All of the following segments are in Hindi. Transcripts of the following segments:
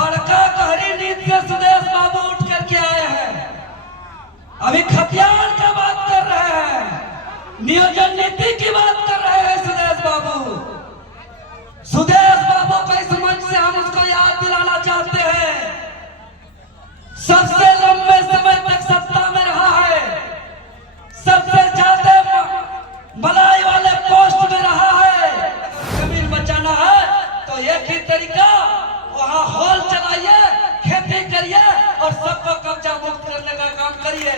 बड़का गहरी नींद से सुदेश बाबू उठ करके आए हैं। अभी खतियान का बात कर रहे हैं, नियोजन नीति की बात कर रहे हैं सुदेश बाबू। सुदेश बाबू को इस मंच से हम उसको याद दिलाना चाहते हैं, सबसे लंबे समय तक सत्ता में रहा है, सबसे ज्यादा मलाई वाले पोस्ट में रहा है। जमीन बचाना है तो एक ही तरीका, वहां हॉल चलाइए, खेती करिए और सबको कब्जा मुक्त करने का काम करिए।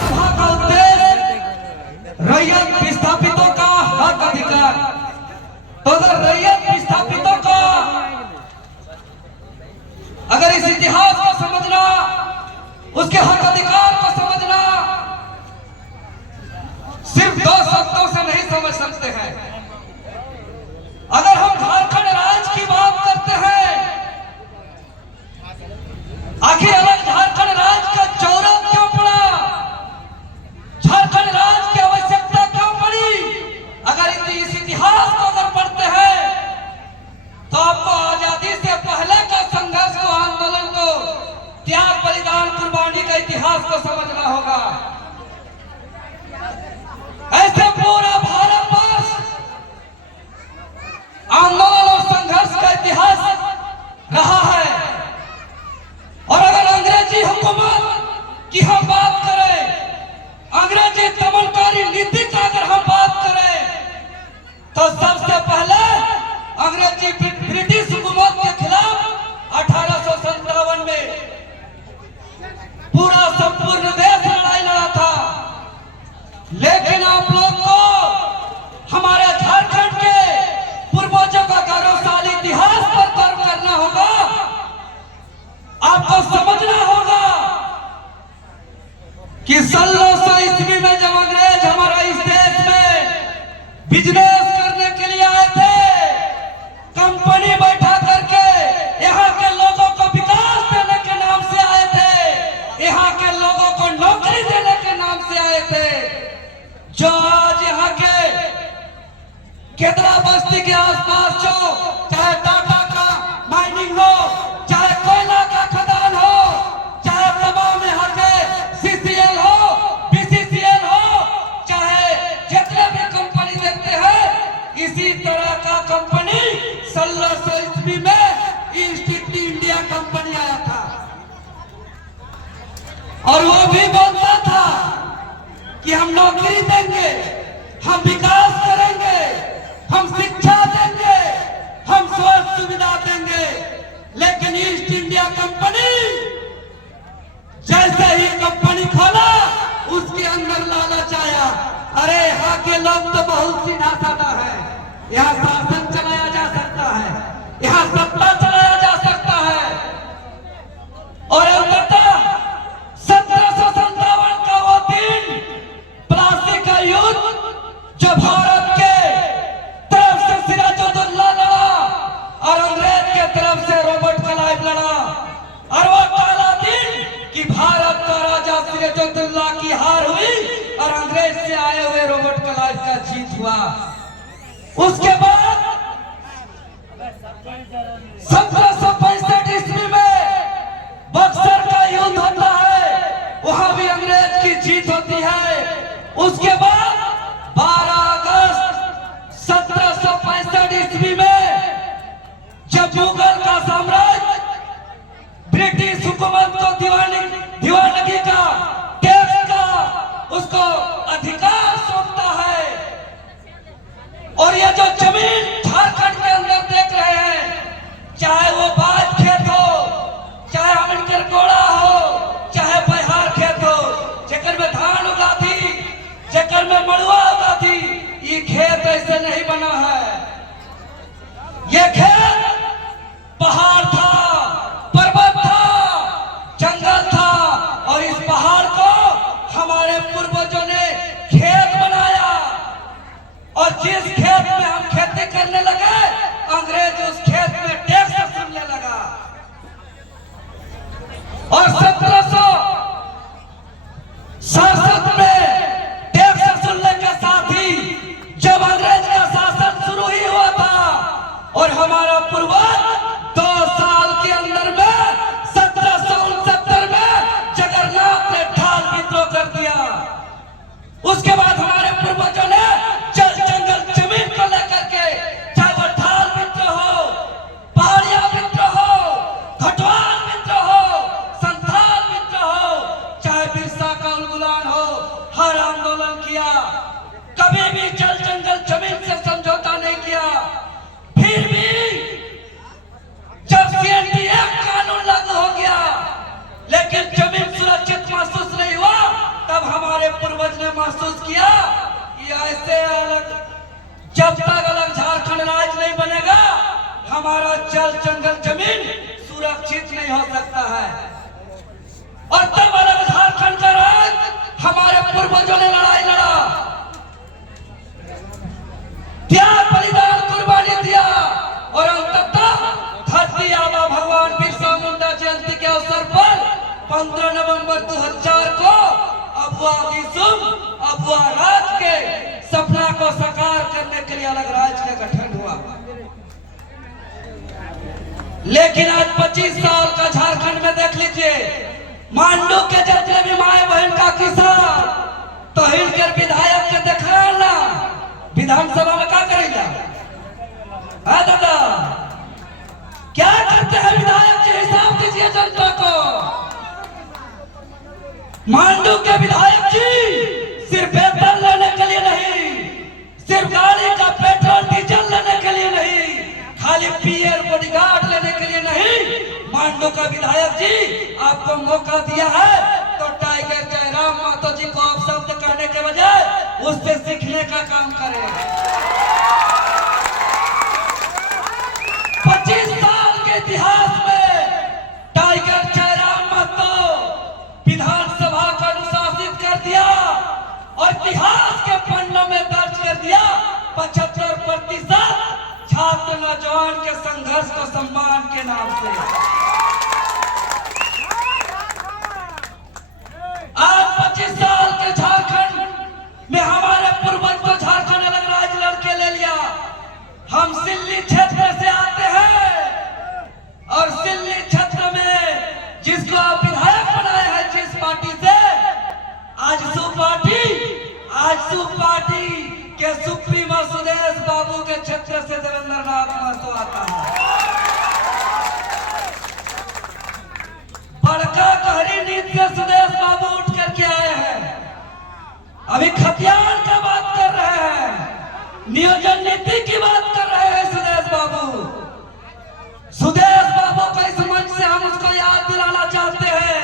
सभा का उद्देश्य रैयत विस्थापितों का हक अधिकार, तो अगर रैयत विस्थापितों का अगर इस इतिहास को समझना, उसके हक अधिकार को समझना सिर्फ 2 शब्दों से नहीं समझ सकते हैं। अगर हम झारखंड राज्य की बात करते हैं, आखिर अलग झारखंड राज्य का जरूरत क्यों पड़ा, झारखंड राज्य की आवश्यकता क्यों पड़ी? अगर इस इतिहास को अगर पढ़ते हैं तो आपको आजादी से पहले का संघर्ष को, आंदोलन को, त्याग बलिदान कुर्बानी का इतिहास को समझना होगा। ऐसे पूरा भारतवर्ष आंदोलन और संघर्ष का इतिहास रहा है। और अगर अंग्रेजी हुकूमत की हम बात करें, अंग्रेजी दमनकारी नीति का अगर हम बात करें, तो सबसे पहले अंग्रेजी ब्रिटिश हुकूमत के खिलाफ 1857 में पूरा संपूर्ण देश लड़ाई लड़ा था। लेकिन आप लोग को हमारे झारखंड के पूर्वजों का गौरवशाली इतिहास पर गर्व करना होगा। आपको समझना होगा कि 1600 ईस्वी में जब अंग्रेज हमारा इस देश में बिजनेस करने के लिए आए थे, कंपनी बैठा करके यहाँ के लोगों को विकास देने के नाम से आए थे, यहाँ के लोगों को नौकरी देने के नाम से आए थे। जो आज यहाँ के केदरा बस्ती के आसपास जो चाहे टाटा का माइनिंग हो, चाहे कोयला का खदान हो, चाहे तमाम यहाँ के CCL हो, BCCL हो, चाहे जितने भी कंपनी देखते हैं, इसी तरह का कंपनी 1600 ईस्वी में ईस्ट इंडिया कंपनी आया था। और वो भी बोलता था कि हम नौकरी देंगे, हम विकास करेंगे, हम शिक्षा देंगे, हम स्वास्थ्य सुविधा देंगे। लेकिन ईस्ट इंडिया कंपनी जैसे ही कंपनी खोला, उसके अंदर लालच आया। अरे यहाँ के लोग तो बहुत सीधा साधा है, यहाँ शासन चलाया जा सकता है, यहाँ सत्ता चलाया जा सकता है। और अंततः 1757 का वो दिन, प्लासी का युद्ध, जो भारत के तरफ से सिराजुद्दौला लड़ा और अंग्रेज के तरफ से रॉबर्ट क्लाइव लड़ा, और वो काला दिन कि भारत का राजा सिराजुद्दौला की हार हुई और अंग्रेज से आए हुए रॉबर्ट क्लाइव का जीत हुआ। उसके बाद 1765 ईस्वी में बक्सर का युद्ध होता है, वहां भी अंग्रेज की जीत होती है। उसके बाद 12 अगस्त 1765 ईस्वी में जब मुगल का साम्राज्य ब्रिटिश हुकूमत को दीवानगी का, टैक्स का उसको अधिकार सौंपता है, और ये जो जमीन झारखंड के अंदर देख रहे हैं, चाहे वो बाज खेत हो, चाहे अम्बेडकर कोड़ा हो, चाहे बिहार खेत हो, जेकर में धान उगा थी, जेकर में मड़ुआ उगा थी, ये खेत ऐसे नहीं बना है। ये खेत पहाड़ था, पर्वत था, जंगल था, और इस पहाड़ को हमारे पूर्वजों ने खेत बनाया। और जिस खेत में हम खेती करने लगे, अंग्रेज उस खेत में टैक्स वसूलने लगा। और 1767 में टैक्स वसूलने के साथ ही जब अंग्रेज का शासन महसूस किया कि ऐसे अलग, जब तक अलग झारखंड राज्य नहीं बनेगा हमारा जल जंगल जमीन सुरक्षित नहीं हो सकता है। और तब अलग झारखंड का राज हमारे पूर्वजों ने लड़ाई लड़ा, त्याग बलिदान कुर्बानी दिया और अंततः धरती आबा भगवान बिरसा मुंडा जयंती के अवसर पर 15 नवंबर 2004 को अबुआ दिसुम अबुआ राज के सपना को साकार करने के लिए अलग राज्य का गठन हुआ। लेकिन आज 25 साल का झारखंड में देख लीजिए, मांडू के जितने भी माए बहन का किस्सा तो हिलकर विधायक के देखा ना विधानसभा में क्या करेगा? दादा क्या करते हैं विधायक जी? हिसाब दीजिए जनता को। मांडू के विधायक जी सिर्फ वेतन लेने के लिए नहीं, सिर्फ गाड़ी का पेट्रोल डीजल लेने के लिए नहीं, खाली पीएर बॉडीगार्ड लेने के लिए नहीं, मांडू का विधायक जी आपको मौका दिया है तो टाइगर जयराम महतो जी को आप शब्द कहने के बजाय उससे सीखने का काम करें। 25 साल के इतिहास में टाइगर जयराम महतो विधानसभा को अनुशासित कर दिया और इतिहास के पन्नों में दर्ज कर दिया 75% छात्र नौजवान के संघर्ष को सम्मान के नाम से। आज 25 साल के झारखंड में हमारे पूर्वज को झारखंड अलग राज्य लड़के ले लिया। हम सिल्ली क्षेत्र से आते हैं और सिल्ली क्षेत्र में जिसको आप विधायक बनाए हैं जिस पार्टी से, आजसू पार्टी के सुप्रीमो सुदेश बाबू के क्षेत्र से देवेंद्र नाथ महतो आता है। बड़का गहरी नींद से सुदेश बाबू उठ करके आए हैं। अभी खतियान का बात कर रहे हैं, नियोजन नीति की बात कर रहे हैं सुदेश बाबू। सुदेश बाबू को इस मंच से हम उसको याद दिलाना चाहते हैं,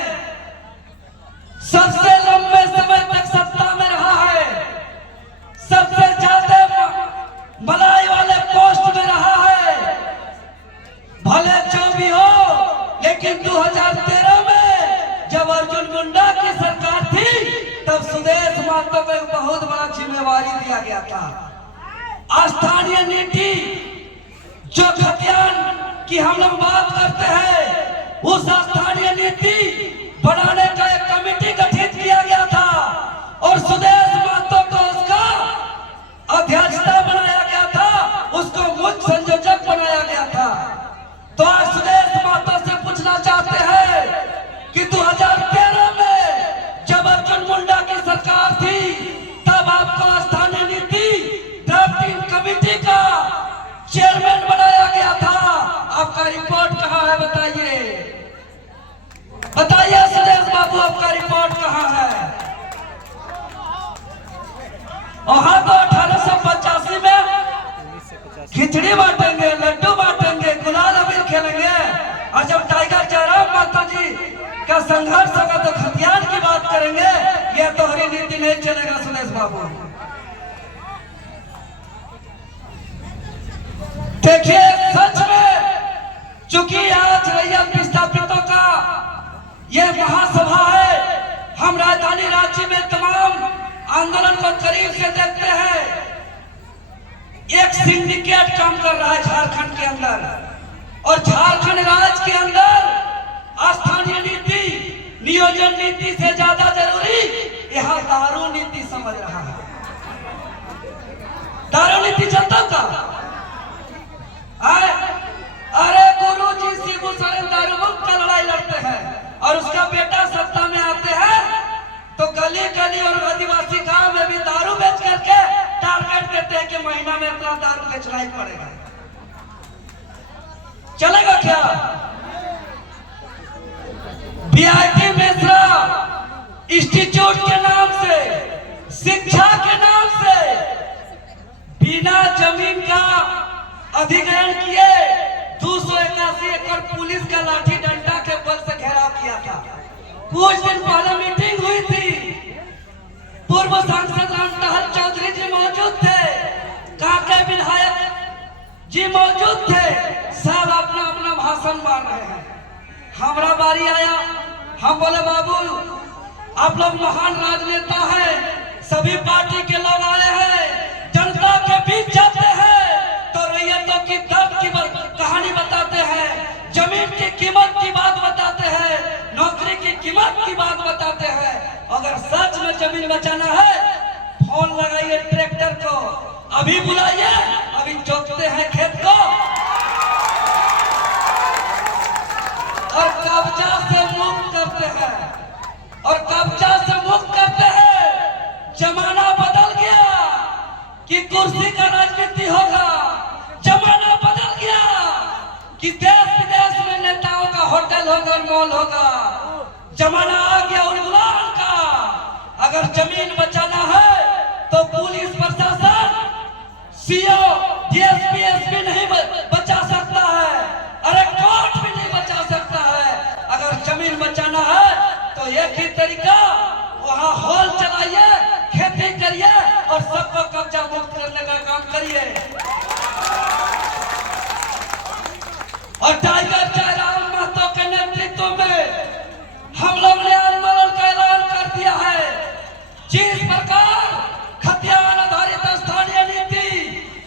सबसे लंबे समय तक सत्ता में रहा है, सबसे ज्यादा मलाई वाले पोस्ट में रहा है। भले जो भी हो, लेकिन 2013 में जब अर्जुन मुंडा की सरकार थी तब सुदेश महतो को एक बहुत बड़ा जिम्मेवारी दिया गया था। स्थानीय नीति जो खतियान की हम लोग बात करते हैं, उस स्थानीय नीति बनाने का एक कमेटी गठित किया गया था और सुदेश महतो को उसका अध्यक्षता बनाया गया था, उसको मुख्य संयोजक बनाया गया था। तो आज सुदेश महतो से पूछना चाहते हैं कि 2013 में जब अर्जुन मुंडा की सरकार थी तब आपको स्थानीय नीति ड्राफ्टिंग कमेटी का चेयरमैन बनाया गया था। आपका रिपोर्ट कहाँ है बताइए, बताइए सुदेश बाबू आपका रिपोर्ट कहाँ है? वहां तो 1885 में खिचड़ी बांटेंगे, लड्डू बांटेंगे, गुलाल अबीर खेलेंगे, और जब टाइगर जयराम महतो जी का संघर्ष होगा तो खतियान की बात करेंगे। यह तोहरी नीति नहीं चलेगा सुदेश बाबू। देखिए सच में चूंकि आज रैयत विस्थापितों का यह महासभा है, हम राजधानी रांची में तमाम आंदोलन को करीब से देखते हैं। एक सिंडिकेट काम कर रहा है झारखंड के अंदर, और झारखंड राज्य के अंदर स्थानीय नीति, नियोजन नीति से ज्यादा जरूरी यहाँ दारू नीति समझ रहा है। दारू नीति चलता का अरे गुरु जी शिबू सोरेन दारू मुक्त का लड़ाई लड़ते हैं और उसका बेटा सत्ता में आते हैं तो गली गली और आदिवासी गांव में भी दारू बेच करके टारगेट देते हैं कि महीना में इतना दारू बेचना ही पड़ेगा। चलेगा क्या? बीआईटी मिश्रा इंस्टीट्यूट के नाम से, शिक्षा के नाम से बिना जमीन का अधिग्रहण किए 281 एकड़ पुलिस का लाठी डंडा के बल से घेराव किया था। कुछ दिन पहले मीटिंग हुई थी, पूर्व सांसद रामटहल चौधरी जी मौजूद थे, काके विधायक जी मौजूद थे, सब अपना अपना भाषण मार रहे हैं। हमारा बारी आया, हम बोले बाबू आप लोग महान राजनेता हैं, सभी पार्टी के लोग आए हैं, जनता के बीच जाते हैं तो रैयतों की दर्द की कहानी बताते हैं, जमीन की कीमत की बात बताते हैं, नौकरी की कीमत की बात बताते हैं। अगर सच में जमीन बचाना है, फोन लगाइए ट्रैक्टर को, अभी बुलाइए, अभी जोतते हैं खेत को और कब्जा से मुक्त करते हैं, और कब्जा से मुक्त करते हैं। जमाना बदल गया कि कुर्सी का राजनीति होगा, जमाना बदल गया कि देश विदेश में नेताओं का होटल होगा, मॉल होगा। जमाना आ गया उन्मूलन का। अगर जमीन बचाना है तो पुलिस प्रशासन, सीओ, डीएसपी, एसपी नहीं बचा सकता है, अरे कोर्ट भी नहीं बचा सकता है। अगर जमीन बचाना है तो एक ही तरीका, वहां हॉल चलाइए, खेती करिए और सबको कब्जा मुक्त करने का काम करिए। और टाइगर जयराम महतो के नेतृत्व में हम लोग ने आंदोलन का ऐलान कर दिया है। जिस प्रकार खतियान आधारित स्थानीय नीति,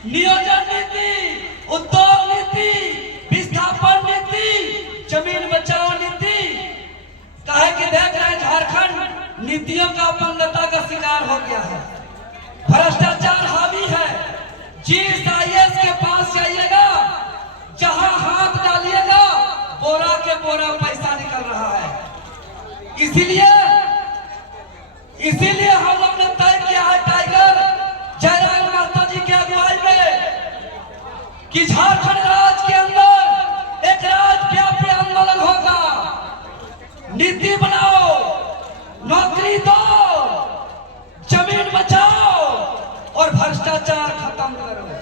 नियोजन नीति, उद्योग नीति, विस्थापन नीति, जमीन बचाओ नीति, कहे कि देख रहे हैं झारखंड नीतियों का अपंगता का शिकार हो गया है, भ्रष्टाचार हावी है। जिस आईएएस के पास जाइएगा, जहां हाथ डालिएगा, बोरा के बोरा पैसा निकल रहा है। इसीलिए हम लोग ने तय किया है टाइगर जयराम महतो जी की अगुवाई में कि झारखंड राज्य के अंदर एक राज्यव्यापी आंदोलन होगा। नीति बनाओ, नौकरी दो, जमीन बचाओ और भ्रष्टाचार खत्म करो।